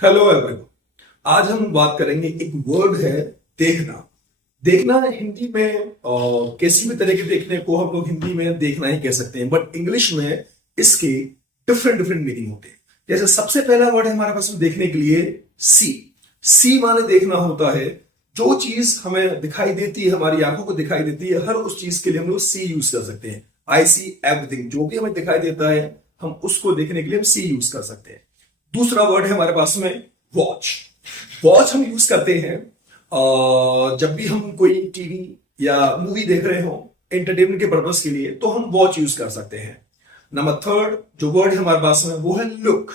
Hello everyone. आज हम बात करेंगे, एक वर्ड है देखना। देखना हिंदी में किसी भी तरह के देखने को हम लोग हिंदी में देखना ही कह सकते हैं, बट इंग्लिश में इसके डिफरेंट डिफरेंट मीनिंग होते हैं। जैसे सबसे पहला वर्ड है हमारे पास में देखने के लिए सी। सी माने देखना होता है। जो चीज हमें दिखाई देती है, हमारी आंखों को दिखाई देती है, हर उस चीज के लिए हम लोग सी यूज कर सकते हैं। आई सी एवरीथिंग, जो भी हमें दिखाई देता है हम उसको देखने के लिए हम सी यूज कर सकते हैं। दूसरा वर्ड है हमारे पास में वॉच। वॉच हम यूज करते हैं जब भी हम कोई टीवी या मूवी देख रहे हो एंटरटेनमेंट के पर्पज के लिए, तो हम वॉच यूज कर सकते हैं। नंबर थर्ड जो वर्ड है हमारे पास में वो है लुक।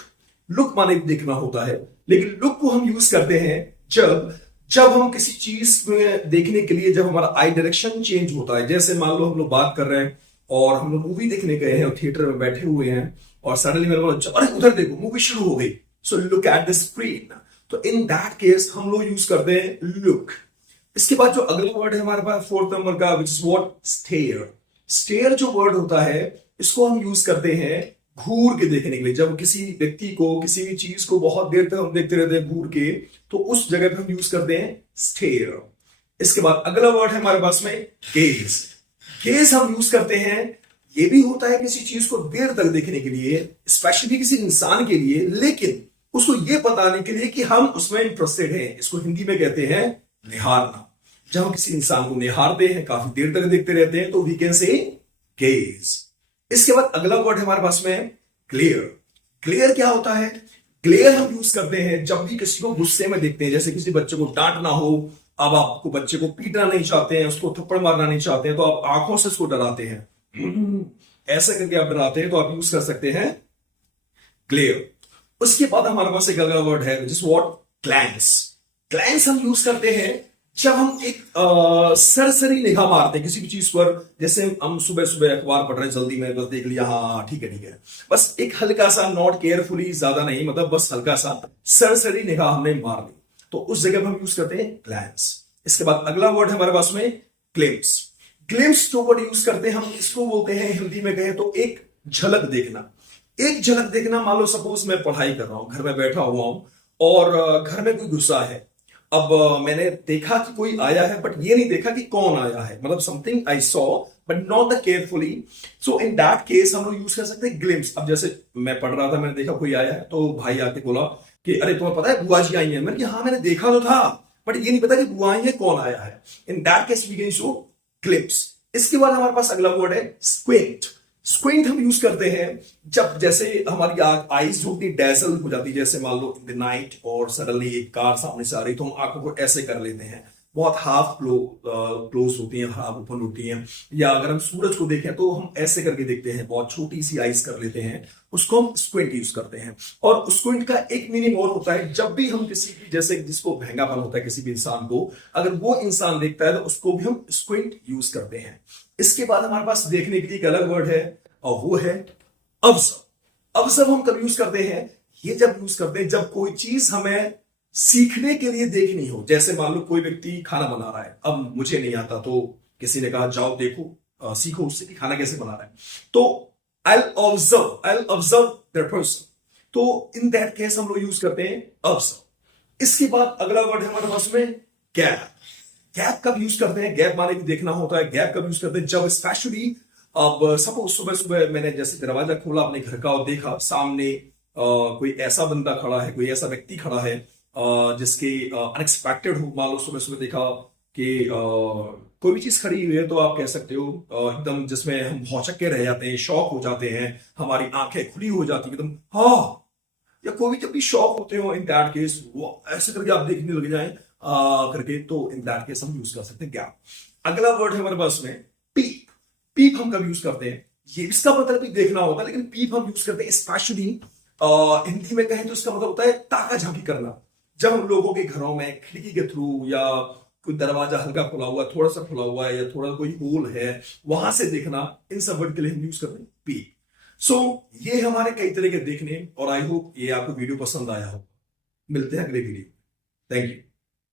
लुक माने देखना होता है, लेकिन लुक को हम यूज करते हैं जब जब हम किसी चीज में देखने के लिए, जब हमारा आई डायरेक्शन चेंज होता है। जैसे मान लो हम लोग बात कर रहे हैं और हम लोग मूवी देखने गए हैं और थिएटर में बैठे हुए हैं और सडनली मेरे को अरे उधर देखो मूवी शुरू हो गई, so look at the screen. तो इन दैट केस हम लोग यूज करते हैं लुक। इसके बाद जो अगला वर्ड है हमारे पास फोर्थ नंबर का, which is what, stair. Stair जो वर्ड होता है इसको हम यूज करते हैं घूर के देखने के लिए। जब किसी व्यक्ति को, किसी भी चीज को बहुत देर तक हम देखते रहते हैं घूर के, तो उस जगह पे हम यूज करते हैं स्टेयर। इसके बाद अगला वर्ड है हमारे पास में गेज। गेज हम यूज करते हैं, ये भी होता है किसी चीज को देर तक देखने के लिए, स्पेशली किसी इंसान के लिए, लेकिन उसको ये बताने के लिए कि हम उसमें इंटरेस्टेड हैं। इसको हिंदी में कहते हैं निहारना। जब हम किसी इंसान को निहारते हैं, काफी देर तक देखते रहते हैं, तो वी कैन से गेज। इसके बाद अगला वर्ड है हमारे पास में ग्लेयर। ग्लेयर क्या होता है? ग्लेयर हम यूज करते हैं जब भी किसी को गुस्से में देखते हैं। जैसे किसी बच्चे को डांटना हो, अब आपको बच्चे को पीटना नहीं चाहते हैं, उसको थप्पड़ मारना नहीं चाहते हैं, तो आप आंखों से उसको डराते हैं, ऐसे करके आप डराते हैं, तो आप यूज कर सकते हैं ग्लेयर। उसके बाद हमारे पास एक अगला वर्ड है जिस व्हाट, ग्लैंस। ग्लैंस हम यूज करते हैं जब हम एक सरसरी निगाह मारते हैं किसी भी चीज पर। जैसे हम सुबह सुबह अखबार पढ़ रहे हैं, जल्दी में बस देख लिया, हाँ ठीक है ठीक है, बस एक हल्का सा, नॉट केयरफुली, ज्यादा नहीं, मतलब बस हल्का सा सरसरी निगाह हमने मार ली, तो उस जगह पर हम यूज करते हैं ग्लैंस। इसके बाद अगला वर्ड है हमारे पास में ग्लिम्स। ग्लिम्स जो वर्ड यूज करते हैं हम इसको बोलते हैं, हिंदी में कहें तो एक झलक देखना। एक झलक देखना, मान लो सपोज मैं पढ़ाई कर रहा हूं, घर में बैठा हुआ हूं और घर में कोई गुस्सा है। अब मैंने देखा कि कोई आया है, बट ये नहीं देखा कि कौन आया है, मतलब something I saw but not the carefully. So in that case हम लोग यूज कर सकते हैं ग्लिम्स। अब जैसे मैं पढ़ रहा था, मैंने देखा कोई आया है, तो भाई आके बोला कि अरे तुम्हें पता है बुआ जी आई है? मैंने कि हाँ मैंने देखा तो था, बट ये नहीं पता कि बुआ आई है, कौन आया है। In that case we can show glimpse. इसके बाद हमारे पास अगला वर्ड है स्क्विंट। स्क्विंट हम यूज करते हैं जब जैसे हमारी आईज जो होती डैजल हो जाती है, जैसे मान लो इन द नाइट और सडनली एक कार सामने से आ रही, तो हम आंखों को ऐसे कर लेते हैं, बहुत हाफ क्लोज होती हैं, हाफ ओपन होती हैं। या अगर हम सूरज को देखें तो हम ऐसे करके देखते हैं, बहुत छोटी सी आईज कर लेते हैं, उसको हम स्क्विंट यूज करते हैं। और स्क्विंट का एक मीनिंग और होता है, जब भी हम किसी की, जैसे जिसको महंगापन होता है किसी भी इंसान को, अगर वो इंसान देखता है तो उसको भी हम स्क्विंट यूज करते हैं। इसके बाद हमारे पास देखने के लिए एक अलग वर्ड है और वो है ऑब्जर्व। ऑब्जर्व हम कब यूज करते हैं? ये जब यूज करते हैं जब कोई चीज हमें सीखने के लिए देखनी हो। जैसे मान लो कोई व्यक्ति खाना बना रहा है, अब मुझे नहीं आता, तो किसी ने कहा जाओ देखो, सीखो उससे कि खाना कैसे बना रहा है, तो आई ऑब्जर्व दैट पर्सन। तो इन दैट केस हम लोग यूज करते हैं ऑब्जर्व। इसके बाद अगला वर्ड है हमारे पास में गैप। गैप कब यूज करते हैं? गैप माने भी देखना होता है। गैप कब यूज करते हैं? जब स्पेशली अब सपोज सुबह सुबह मैंने जैसे दरवाजा खोला अपने घर का और देखा सामने कोई ऐसा बंदा खड़ा है, कोई ऐसा व्यक्ति खड़ा है जिसके अनएक्सपेक्टेड हो। मान लो सुबह सुबह देखा कि कोई भी चीज खड़ी हुई है, तो आप कह सकते हो एकदम जिसमें हम भौचक के रह जाते हैं, शॉक हो जाते हैं, हमारी आंखें खुली हो जाती है एकदम, हाँ। या कोई भी जब भी शॉक होते हो, इन दैट केस वो ऐसे करके आप देखने लग जाए करके, तो इन दैट केस हम यूज कर सकते हैं गैप। अगला वर्ड है हमारे पास में पीप। पीप हम कब यूज करते हैं? ये इसका मतलब भी देखना होता है, लेकिन पीप हम यूज करते हैं स्पेशली हिंदी में कहें तो इसका मतलब होता है ताका झांकी करना। जब हम लोगों के घरों में खिड़की के थ्रू, या कोई दरवाजा हल्का खुला हुआ, थोड़ा सा खुला हुआ है, या थोड़ा कोई होल है, वहां से देखना, इन सब वर्ड के लिए हम यूज करते हैं पीप। सो ये हमारे कई तरह के देखने, और आई होप ये आपको वीडियो पसंद आया हो। मिलते हैं अगले वीडियो। Thank you.